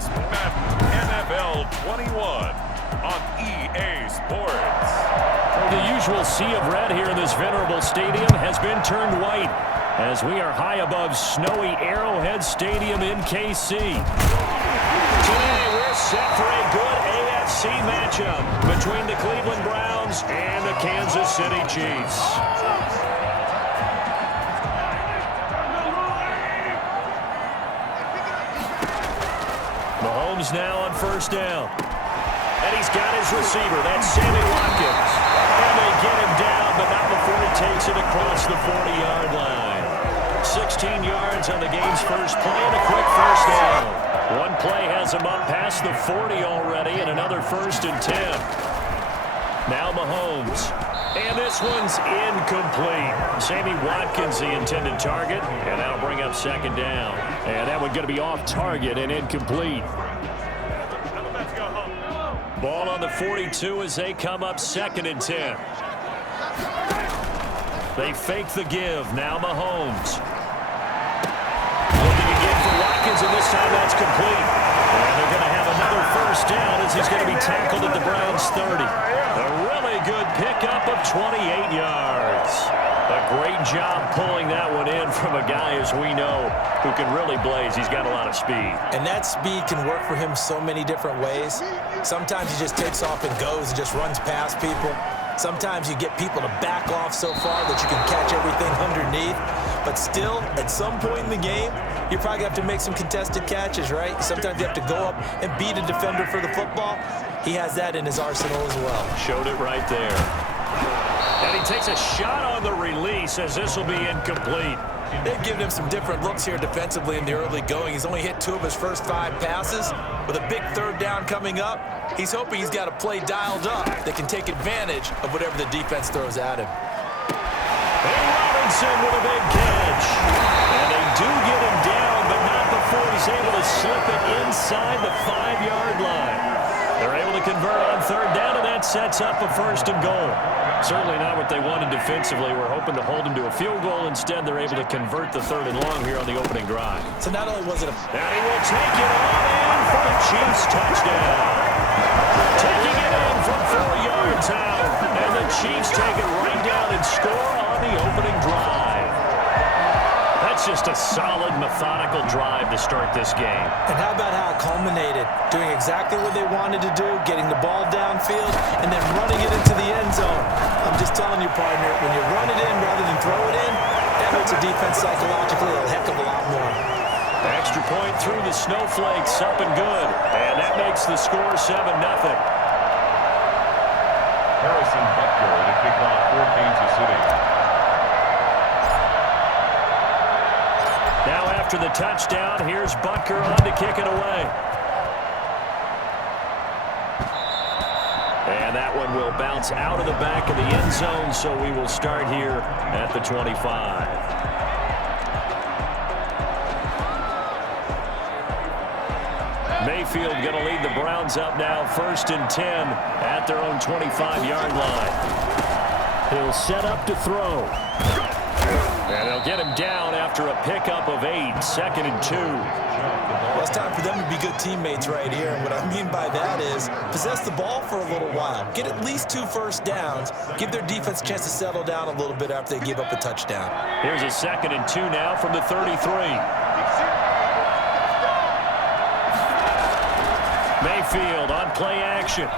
is Madden NFL 21 on EA Sports. The usual sea of red here in this venerable stadium has been turned white as we are high above snowy Arrowhead Stadium in KC. Today we're set for a good AFC matchup between the Cleveland Browns and the Kansas City Chiefs. Mahomes now on first down. And he's got his receiver. That's Sammy Watkins. And they get him down, but not before he takes it across the 40-yard line. 16 yards on the game's first play and a quick first down. One play has him up past the 40 already and another 1st and 10. Now Mahomes. And this one's incomplete. Sammy Watkins, the intended target, and that'll bring up 2nd down. And that one going to be off target and incomplete. Ball on the 42 as they come up 2nd and 10. They fake the give. Now Mahomes. Looking again for Watkins, and this time that's complete. And they're going to have another 1st down as he's going to be tackled at the Browns' 30. A really good pickup of 28 yards. A great job pulling that one in from a guy, as we know, who can really blaze. He's got a lot of speed. And that speed can work for him so many different ways. Sometimes he just takes off and goes and just runs past people. Sometimes you get people to back off so far that you can catch everything underneath. But still, at some point in the game, you probably have to make some contested catches, right? Sometimes you have to go up and beat a defender for the football. He has that in his arsenal as well. Showed it right there. And he takes a shot on the release as this will be incomplete. They've given him some different looks here defensively in the early going. He's only hit 2 of his first 5 passes. With a big 3rd down coming up, he's hoping he's got a play dialed up that can take advantage of whatever the defense throws at him. And Robinson with a big catch. And they do get him down, but not before he's able to slip it inside the 5-yard line. They're able to convert on 3rd down, and that sets up a 1st and goal. Certainly not what they wanted defensively. We're hoping to hold him to a field goal. Instead, they're able to convert the 3rd and long here on the opening drive. So not only was it a... And he will take it on in for a Chiefs touchdown. Taking it in from 4 yards out. And the Chiefs take it right down and score on the opening drive. That's just a solid, methodical drive to start this game. And how about how it culminated? Doing exactly what they wanted to do, getting the ball downfield, and then running it into the end zone. I'm just telling you, partner, when you run it in rather than throw it in, that hurts a defense psychologically a heck of a lot more. Extra point through the snowflakes, up and good. And that makes the score 7-0. Harrison Butker to kick off for Kansas City. Now after the touchdown, here's Butker on to kick it away. And that one will bounce out of the back of the end zone, so we will start here at the 25. Mayfield going to lead the Browns up now, 1st and 10 at their own 25-yard line. He'll set up to throw. And they'll get him down after a pickup of 8, 2nd and 2. Well, it's time for them to be good teammates right here. And what I mean by that is possess the ball for a little while. Get at least 2 first downs. Give their defense a chance to settle down a little bit after they give up a touchdown. Here's a 2nd and 2 now from the 33. Mayfield on play action.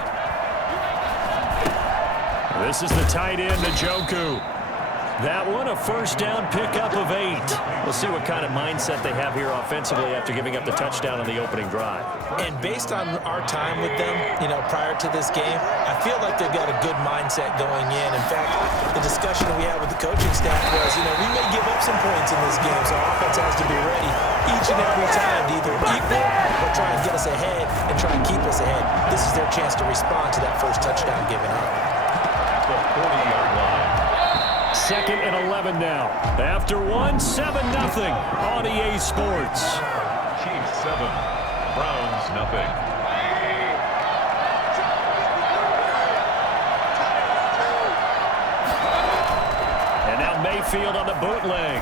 This is the tight end, Njoku. That one, a 1st down pickup of 8. We'll see what kind of mindset they have here offensively after giving up the touchdown on the opening drive. And based on our time with them, prior to this game, I feel like they've got a good mindset going in. In fact, the discussion that we had with the coaching staff was, we may give up some points in this game, so our offense has to be ready each and every time to either equal or try and get us ahead and try and keep us ahead. This is their chance to respond to that first touchdown given up. At the 40-yard line. 2nd and 11 now. After 1, 7-0 on EA Sports. Chiefs 7, Browns 0. And now Mayfield on the bootleg.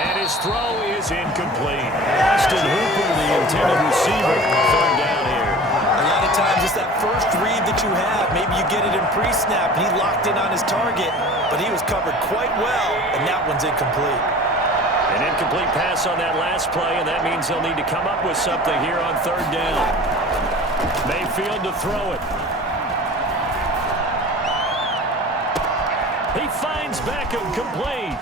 And his throw is incomplete. Austin Hooper, the intended receiver. Third down here. A lot of times it's that first read that you have. Maybe you get it in pre-snap, and he locked in on his target, but he was covered quite well, and that one's incomplete. An incomplete pass on that last play, and that means they'll need to come up with something here on third down. Mayfield to throw it. He finds Beckham complete.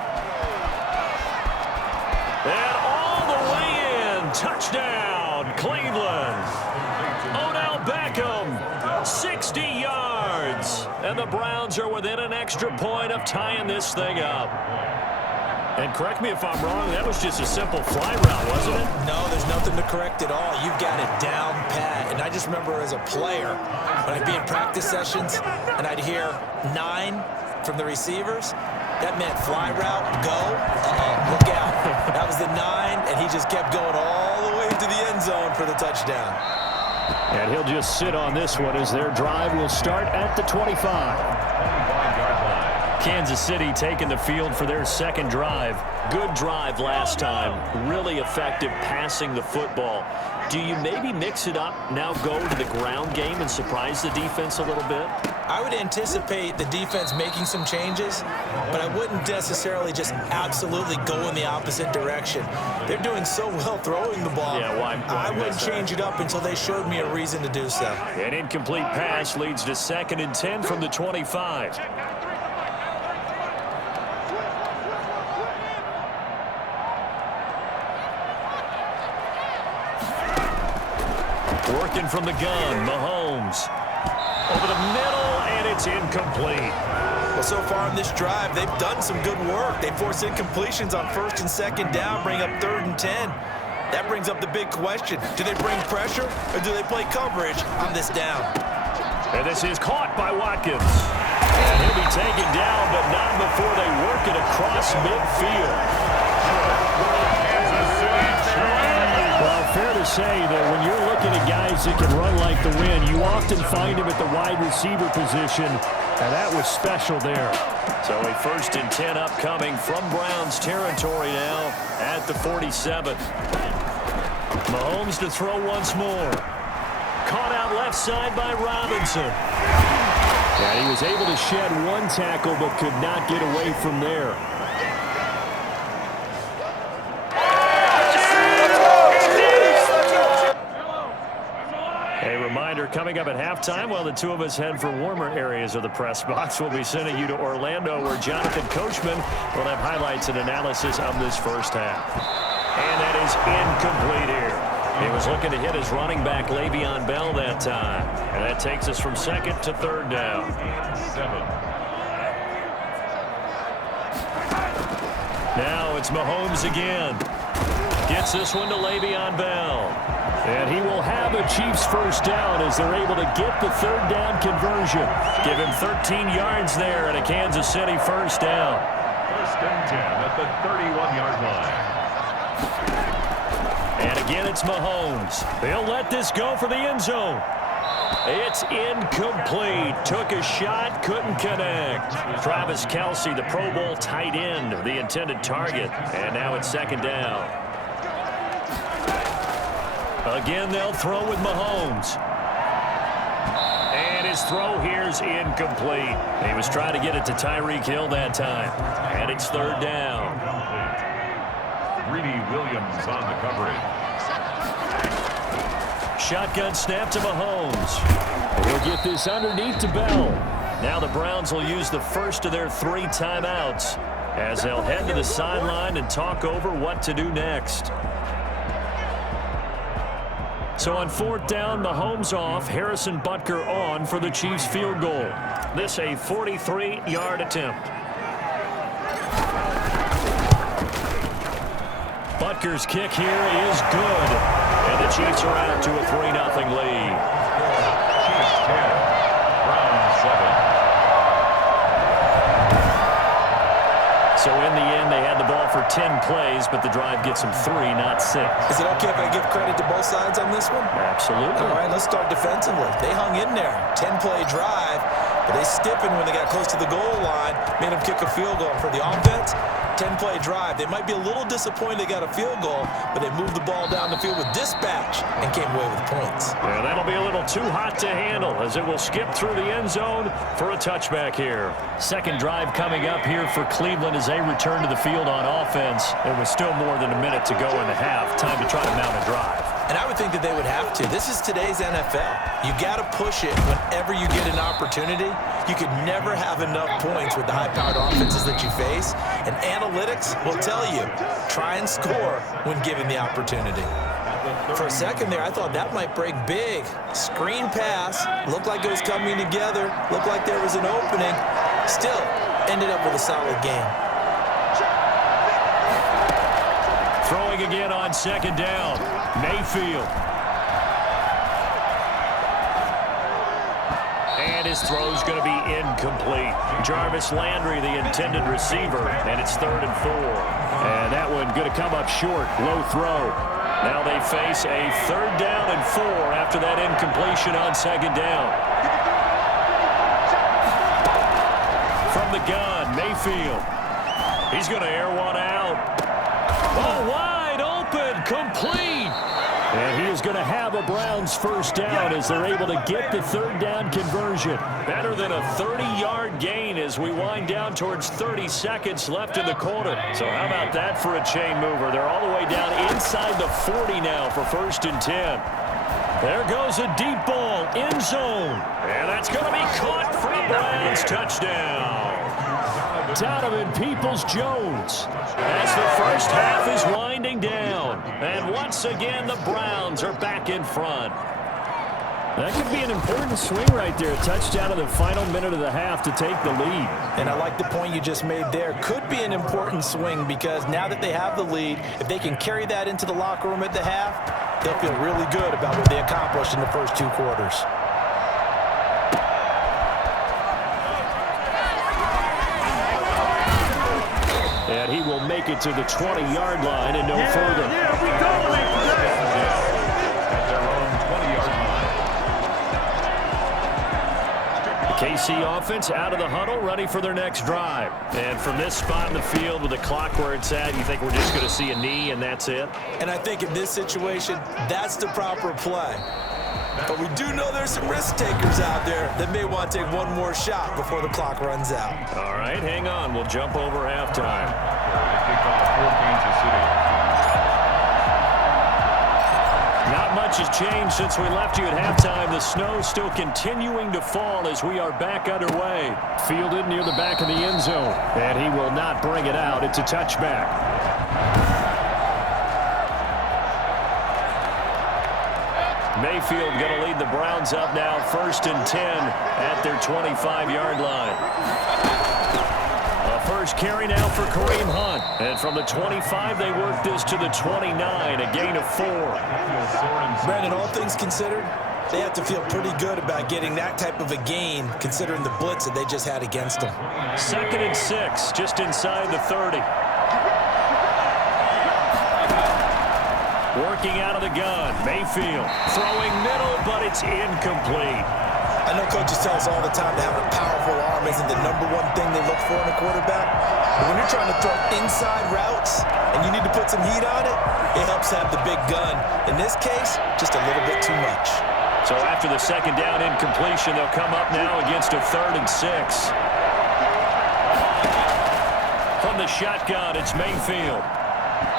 And all the way in. Touchdown, Cleveland. Odell Beckham, 60 yards. And the Browns are within an extra point of tying this thing up. And correct me if I'm wrong, that was just a simple fly route, wasn't it? No, there's nothing to correct at all. You've got it down pat. And I just remember as a player, when I'd be in practice sessions, and I'd hear 9 from the receivers, that meant fly route, go, look out. That was the 9, and he just kept going all the way to the end zone for the touchdown. And he'll just sit on this one as their drive will start at the 25. Kansas City taking the field for their second drive. Good drive last time. Really effective passing the football. Do you maybe mix it up, now go to the ground game and surprise the defense a little bit? I would anticipate the defense making some changes, but I wouldn't necessarily just absolutely go in the opposite direction. They're doing so well throwing the ball. Yeah, why I wouldn't change it up until they showed me a reason to do so. An incomplete pass leads to 2nd and 10 from the 25. Working from the gun, Mahomes. Over the middle, and it's incomplete. Well, so far in this drive, they've done some good work. They force incompletions on 1st and 2nd down, bring up 3rd and 10. That brings up the big question. Do they bring pressure, or do they play coverage on this down? And this is caught by Watkins. And he'll be taken down, but not before they work it across midfield. Well, fair to say that when you're looking at guys that can run like the wind, you often find them at the wide receiver position, and that was special there. So a 1st and 10 upcoming from Browns territory now at the 47. Mahomes to throw once more. Caught out left side by Robinson. And he was able to shed one tackle but could not get away from there. Coming up at halftime, while the two of us head for warmer areas of the press box, we'll be sending you to Orlando, where Jonathan Coachman will have highlights and analysis of this first half. And that is incomplete here. He was looking to hit his running back, Le'Veon Bell, that time. And that takes us from 2nd to 3rd down. 7. Now it's Mahomes again. Gets this one to Le'Veon Bell. And he will have a Chiefs first down as they're able to get the 3rd down conversion. Give him 13 yards there and a Kansas City first down. 1st and 10 at the 31-yard line. And again, it's Mahomes. They'll let this go for the end zone. It's incomplete. Took a shot, couldn't connect. Travis Kelce, the Pro Bowl tight end, the intended target. And now it's 2nd down. Again, they'll throw with Mahomes. And his throw here's incomplete. He was trying to get it to Tyreek Hill that time. And it's 3rd down. Greedy Williams on the coverage. Shotgun snap to Mahomes. He'll get this underneath to Bell. Now the Browns will use the first of their 3 timeouts as they'll head to the sideline and talk over what to do next. So on 4th down, Mahomes off, Harrison Butker on for the Chiefs field goal. This a 43-yard attempt. Butker's kick here is good. And the Chiefs are out to a 3-0 lead. Chiefs 10, Browns 7. So in the end, they had the ball for 10 plays, but the drive gets them 3, not 6. Is it okay if I give credit to both sides on this one? Absolutely. All right, let's start defensively. They hung in there. 10-play drive, but they stiffened when they got close to the goal line, made them kick a field goal. For the offense, 10-play drive. They might be a little disappointed they got a field goal, but they moved the ball down the field with dispatch and came away with points. Yeah, that'll be a little too hot to handle as it will skip through the end zone for a touchback here. Second drive coming up here for Cleveland as they return to the field on offense. There was still more than a minute to go in the half. Time to try to mount a drive. And I would think that they would have to. This is today's NFL. You got to push it whenever you get an opportunity. You could never have enough points with the high-powered offenses that you face. And analytics will tell you, try and score when given the opportunity. For a second there, I thought that might break big. Screen pass, looked like it was coming together, looked like there was an opening. Still, ended up with a solid game. Throwing again on second down, Mayfield. And his throw's going to be incomplete. Jarvis Landry, the intended receiver, and it's 3rd and 4. And that one going to come up short, low throw. Now they face a 3rd down and 4 after that incompletion on second down. From the gun, Mayfield. He's going to air one out. Oh, wide open, complete. And he is going to have a Browns first down as they're able to get the 3rd down conversion. Better than a 30-yard gain as we wind down towards 30 seconds left in the quarter. So how about that for a chain mover? They're all the way down inside the 40 now for 1st and 10. There goes a deep ball, end zone. And that's going to be caught for a Browns touchdown. Donovan Peoples-Jones as the first half is winding down. And once again, the Browns are back in front. That could be an important swing right there. A touchdown in the final minute of the half to take the lead. And I like the point you just made there. Could be an important swing because now that they have the lead, if they can carry that into the locker room at the half, they'll feel really good about what they accomplished in the first 2 quarters. And he will make it to the 20-yard line and no further. Yeah, we dominate today. At their own 20-yard line. KC offense out of the huddle, ready for their next drive. And from this spot in the field with the clock where it's at, you think we're just going to see a knee and that's it? And I think in this situation, that's the proper play. But we do know there's some risk takers out there that may want to take one more shot before the clock runs out. All right, hang on. We'll jump over halftime. They kick off for Kansas City. Not much has changed since we left you at halftime. The snow still continuing to fall as we are back underway. Fielded near the back of the end zone. And he will not bring it out. It's a touchback. Mayfield going to lead the Browns up now, 1st and 10 at their 25-yard line. A first carry now for Kareem Hunt. And from the 25, they work this to the 29, a gain of 4. Brandon, all things considered, they have to feel pretty good about getting that type of a gain considering the blitz that they just had against them. 2nd and 6, just inside the 30. Working out of the gun, Mayfield throwing middle, but it's incomplete. I know coaches tell us all the time that having a powerful arm isn't the #1 thing they look for in a quarterback. But when you're trying to throw inside routes and you need to put some heat on it, it helps have the big gun. In this case, just a little bit too much. So after the 2nd down incompletion, they'll come up now against a 3rd and 6. From the shotgun, it's Mayfield.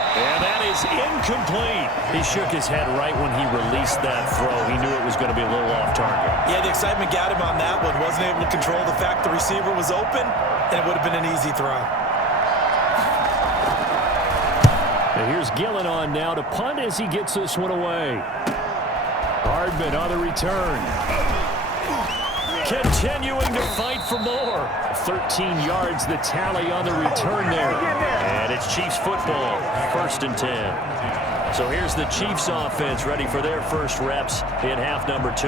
And that is incomplete. He shook his head right when he released that throw. He knew it was going to be a little off target. Yeah, the excitement got him on that one. Wasn't able to control the fact the receiver was open, and it would have been an easy throw. And here's Gillen on now to punt as he gets this one away. Hardman on the return. Continuing to fight for more. 13 yards the tally on the return there. And it's Chiefs football, 1st and 10. So here's the Chiefs offense ready for their first reps in half number 2.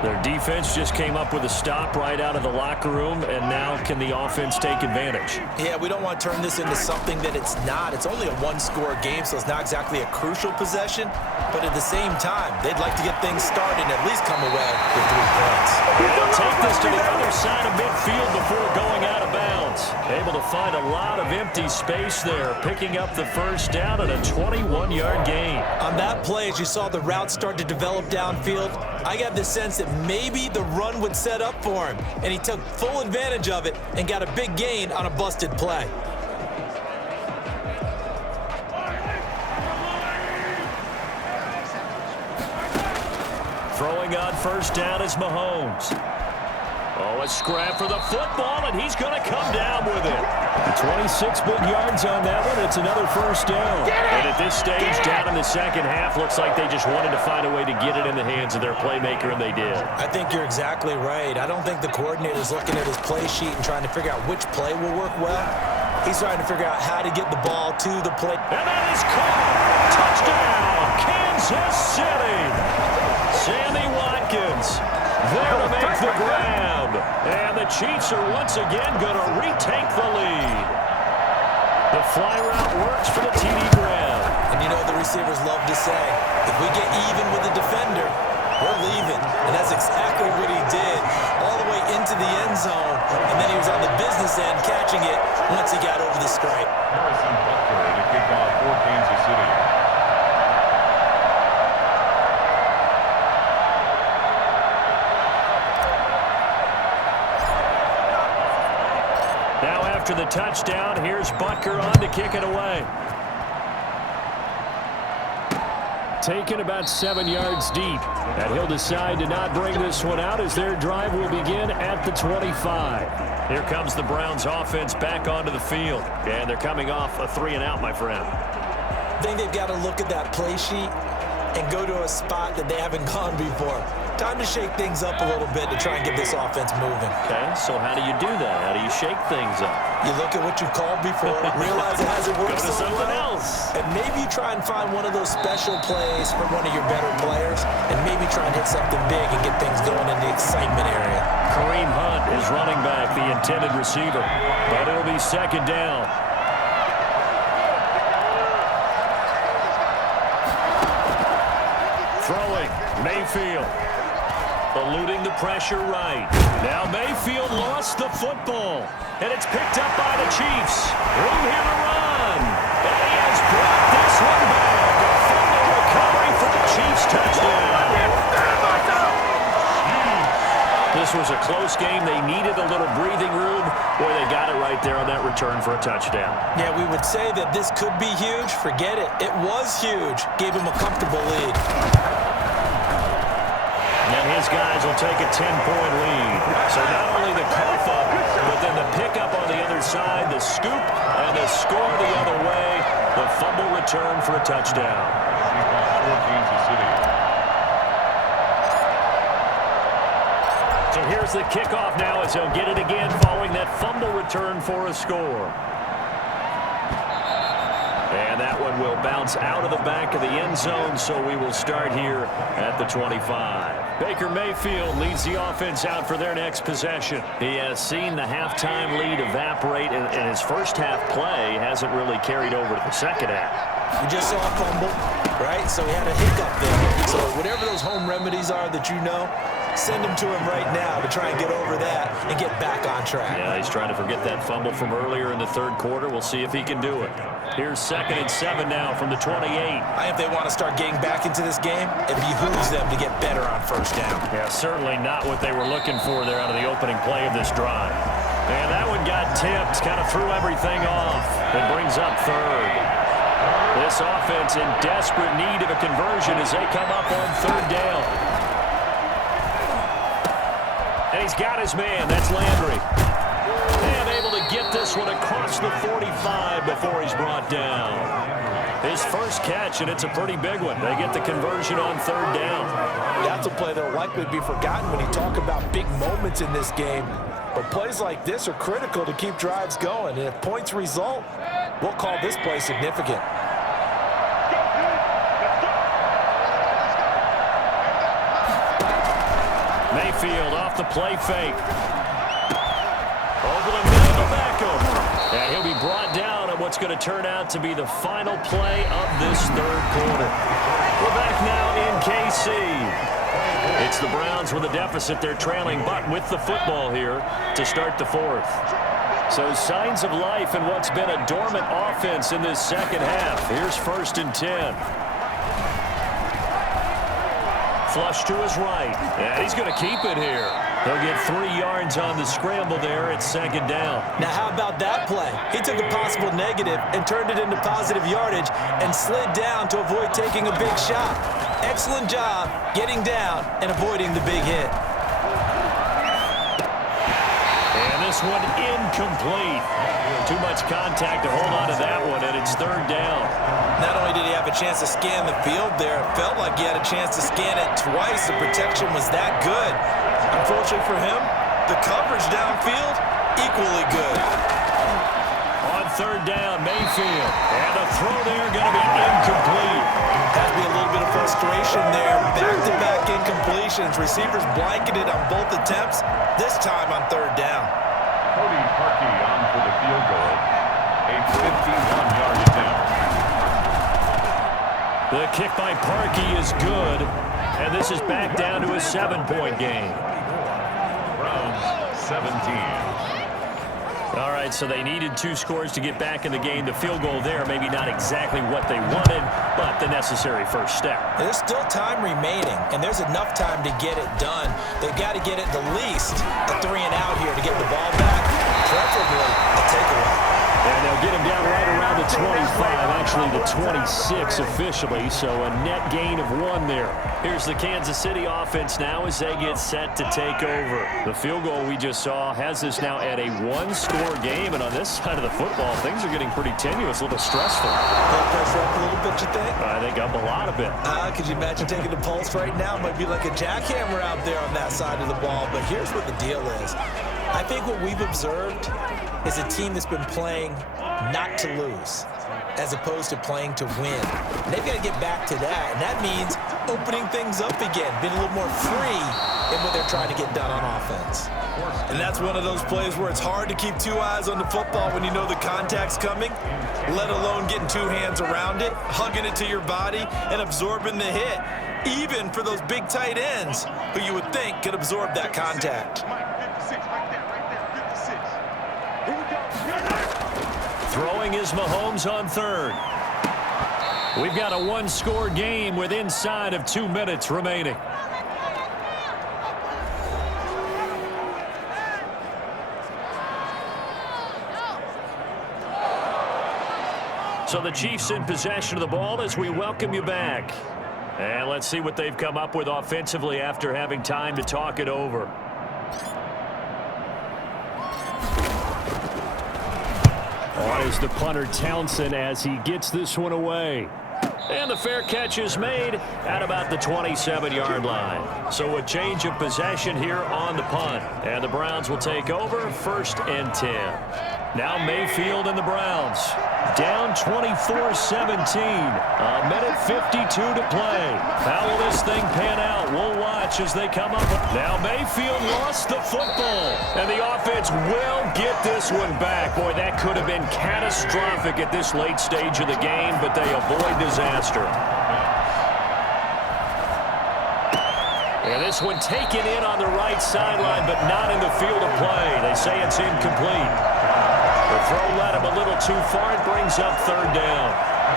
Their defense just came up with a stop right out of the locker room, and now can the offense take advantage? Yeah, we don't want to turn this into something that it's not. It's only a 1-score game, so it's not exactly a crucial possession. But at the same time, they'd like to get things started and at least come away with 3 points. They'll take this to the other side of midfield before going out of bounds. downs. Able to find a lot of empty space there, picking up the first down and a 21-yard gain. On that play, as you saw the route start to develop downfield, I got the sense that maybe the run would set up for him, and he took full advantage of it and got a big gain on a busted play. Throwing on first down is Mahomes. Oh, a scrap for the football, and he's going to come down with it. 26 big yards on that one. It's another first down. And at this stage, down in the second half, looks like they just wanted to find a way to get it in the hands of their playmaker, and they did. I think you're exactly right. I don't think the coordinator's looking at his play sheet and trying to figure out which play will work well. He's trying to figure out how to get the ball to the play. And that is caught. Touchdown, Kansas City. Sammy Watkins there to make the grab. And the Chiefs are once again going to retake the lead. The fly route works for the TD grab. And you know the receivers love to say, if we get even with the defender, we're leaving. And that's exactly what he did, all the way into the end zone. And then he was on the business end catching it once he got over the stripe. Harrison Butker to kick off for Kansas City. After the touchdown, here's Butker on to kick it away. Taken about 7 yards deep. And he'll decide to not bring this one out as their drive will begin at the 25. Here comes the Browns offense back onto the field. And they're coming off a 3-and-out, my friend. I think they've got to look at that play sheet and go to a spot that they haven't gone before. Time to shake things up a little bit to try and get this offense moving. Okay, so how do you do that? How do you shake things up? You look at what you called before, realize it hasn't worked Go to so something well, else. and maybe you try and find one of those special plays from one of your better players, and maybe try and hit something big and get things going in the excitement area. Kareem Hunt is running back, the intended receiver, but it'll be second down. Throwing, Mayfield. Eluding the pressure right. Now Mayfield lost the football. And it's picked up by the Chiefs. Room here to run. And he has brought this one back. A fumble recovery for the Chiefs touchdown. This was a close game. They needed a little breathing room. Boy, they got it right there on that return for a touchdown. Yeah, we would say that this could be huge. Forget it. It was huge. Gave him a comfortable lead. And his guys will take a 10-point lead. So not only the cough up, but then the pickup on the other side, the scoop, and the score the other way. The fumble return for a touchdown. Kansas City. So here's the kickoff now as he'll get it again following that fumble return for a score. And that one will bounce out of the back of the end zone, so we will start here at the 25. Baker Mayfield leads the offense out for their next possession. He has seen the halftime lead evaporate, and his first half play hasn't really carried over to the second half. We just saw a fumble, right? So he had a hiccup there. So whatever those home remedies are that you know, send them to him right now to try and get over that and get back on track. Yeah, he's trying to forget that fumble from earlier in the third quarter. We'll see if he can do it. Here's 2nd and 7 now from the 28. I think if they want to start getting back into this game, it behooves them to get better on first down. Yeah, certainly not what they were looking for there out of the opening play of this drive. And that one got tipped, kind of threw everything off. It brings up 3rd. This offense in desperate need of a conversion as they come up on 3rd down. And he's got his man. That's Landry. And able to get this one across the 45 before he's brought down. His first catch, and it's a pretty big one. They get the conversion on 3rd down. That's a play that will likely be forgotten when you talk about big moments in this game. But plays like this are critical to keep drives going. And if points result, we'll call this play significant. Mayfield off the play fake. Over the middle to Beckham. And he'll be brought down at what's going to turn out to be the final play of this 3rd quarter. We're back now in KC. It's the Browns with a deficit. They're trailing, but with the football here to start the 4th. So signs of life in what's been a dormant offense in this second half. Here's 1st and 10. Flush to his right. And he's going to keep it here. He'll get 3 yards on the scramble there at 2nd down. Now, how about that play? He took a possible negative and turned it into positive yardage and slid down to avoid taking a big shot. Excellent job getting down and avoiding the big hit. And this one incomplete. Too much contact to hold on to that one, and it's 3rd down. Not only did he have a chance to scan the field there, it felt like he had a chance to scan it twice. The protection was that good. Unfortunately for him, the coverage downfield, equally good. On 3rd down, Mayfield. And the throw there going to be incomplete. Has to be a little bit of frustration there. Back-to-back incompletions. Receivers blanketed on both attempts, this time on 3rd down. Cody Parkey on for the field goal. A 51-yard attempt. The kick by Parkey is good. And this is back down to a 7-point game. Browns 17. All right, so they needed 2 scores to get back in the game. The field goal there, maybe not exactly what they wanted, but the necessary first step. There's still time remaining, and there's enough time to get it done. They've got to get it the least a 3-and-out here to get the ball back, preferably a takeaway. And they'll get him down right around the 25, actually the 26 officially, so a net gain of 1 there. Here's the Kansas City offense now as they get set to take over. The field goal we just saw has us now at a 1-score game, and on this side of the football, things are getting pretty tenuous, a little stressful. Blood pressure up a little bit, you think? I think up a lot of it. Could you imagine taking the pulse right now? Might be like a jackhammer out there on that side of the ball, but here's what the deal is. I think what we've observed is a team that's been playing not to lose as opposed to playing to win. And they've got to get back to that, and that means opening things up again, being a little more free in what they're trying to get done on offense. And that's one of those plays where it's hard to keep 2 eyes on the football when you know the contact's coming, let alone getting 2 hands around it, hugging it to your body, and absorbing the hit, even for those big tight ends who you would think could absorb that contact. Throwing is Mahomes on 3rd. We've got a 1-score game with inside of 2 minutes remaining. So the Chiefs in possession of the ball as we welcome you back. And let's see what they've come up with offensively after having time to talk it over. On is the punter Townsend as he gets this one away. And the fair catch is made at about the 27-yard line. So a change of possession here on the punt. And the Browns will take over 1st and 10. Now Mayfield and the Browns down 24-17. A minute 52 to play. How will this thing pan out? We'll watch as they come up. Now Mayfield lost the football. And the offense will get this one back. Boy, that could have been catastrophic at this late stage of the game, but they avoid disaster. And this one taken in on the right sideline, but not in the field of play. They say it's incomplete. The throw led him a little too far. It brings up 3rd down.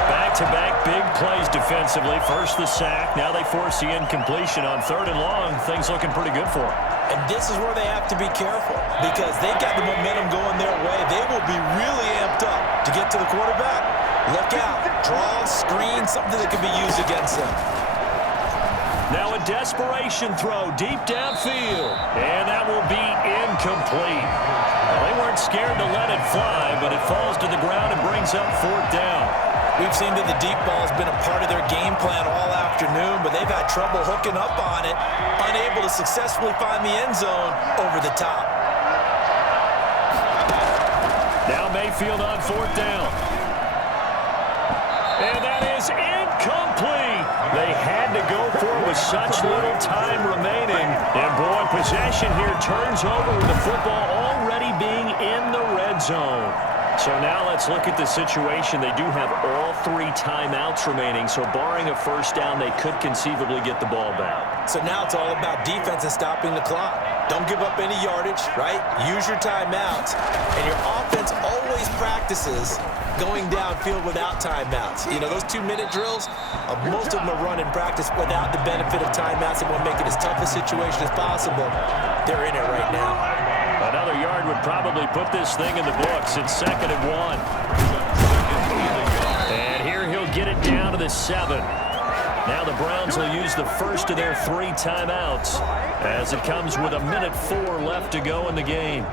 Back-to-back big plays defensively. First the sack. Now they force the incompletion on 3rd and long. Things looking pretty good for them. And this is where they have to be careful because they've got the momentum going their way. They will be really amped up to get to the quarterback. Look out. Draw, screen, something that can be used against them. Now a desperation throw deep downfield. And that will be incomplete. Well, they weren't scared to let it fly, but it falls to the ground and brings up 4th down. We've seen that the deep ball has been a part of their game plan all afternoon, but they've had trouble hooking up on it, unable to successfully find the end zone over the top. Now Mayfield on 4th down. And that is incomplete. They had to go for it with such little time remaining. And boy, possession here turns over with the football already being in the red zone. So now let's look at the situation. They do have all 3 timeouts remaining, so barring a first down, they could conceivably get the ball back. So now it's all about defense and stopping the clock. Don't give up any yardage, right? Use your timeouts. And your offense always practices going downfield without timeouts. You know, those 2-minute drills, most of them are run in practice without the benefit of timeouts. They want to make it as tough a situation as possible. They're in it right now. Another yard would probably put this thing in the books. It's 2nd and 1. And here he'll get it down to the 7. Now the Browns will use the first of their 3 timeouts as it comes with 1:04 left to go in the game.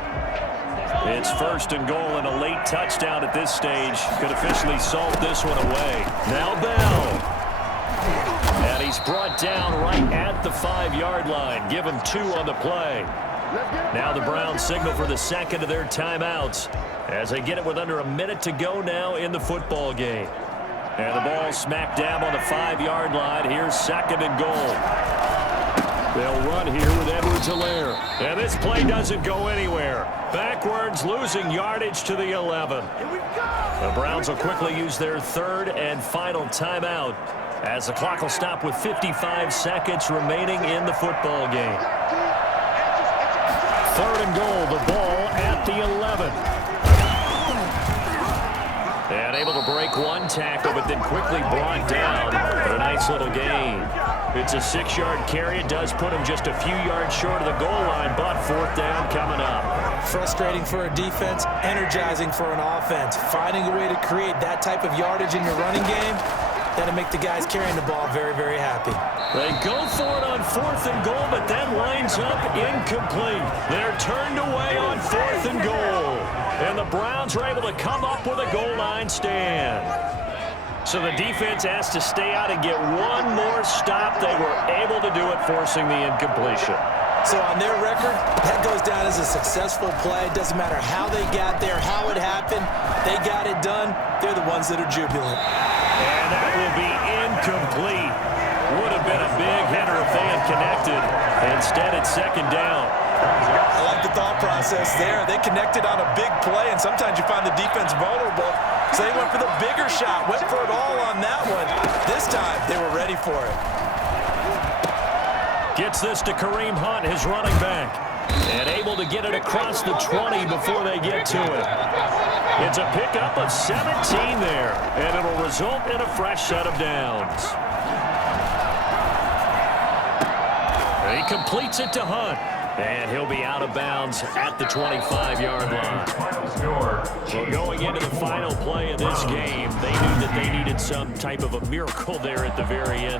It's 1st and goal, and a late touchdown at this stage could officially salt this one away. Now Bell. And he's brought down right at the 5-yard line. Give him 2 on the play. Now the Browns signal for the second of their timeouts as they get it with under a minute to go now in the football game. And the ball smack dab on the 5-yard line. Here's 2nd and goal. They'll run here with Edwards-Helaire. And this play doesn't go anywhere. Backwards, losing yardage to the 11. The Browns will quickly use their 3rd and final timeout as the clock will stop with 55 seconds remaining in the football game. 3rd and goal, the ball at the 11. And able to break one tackle, but then quickly brought down for a nice little gain. It's a 6-yard carry. It does put him just a few yards short of the goal line, but 4th down coming up. Frustrating for a defense, energizing for an offense. Finding a way to create that type of yardage in your running game, that'll make the guys carrying the ball very, very happy. They go for it on 4th and goal, but that lines up incomplete. They're turned away on 4th and goal. And the Browns are able to come up with a goal line stand. So the defense has to stay out and get one more stop. They were able to do it, forcing the incompletion. So on their record, that goes down as a successful play. It doesn't matter how they got there, how it happened. They got it done. They're the ones that are jubilant. And that will be incomplete. Would have been a big hitter if they had connected. Instead, it's 2nd down. I like the thought process there. They connected on a big play, and sometimes you find the defense vulnerable. So they went for the bigger shot, went for it all on that one. This time, they were ready for it. Gets this to Kareem Hunt, his running back. And able to get it across the 20 before they get to it. It's a pickup of 17 there, and it'll result in a fresh set of downs. He completes it to Hunt. And he'll be out of bounds at the 25-yard line. So going into the final play of this game, they knew that they needed some type of a miracle there at the very end.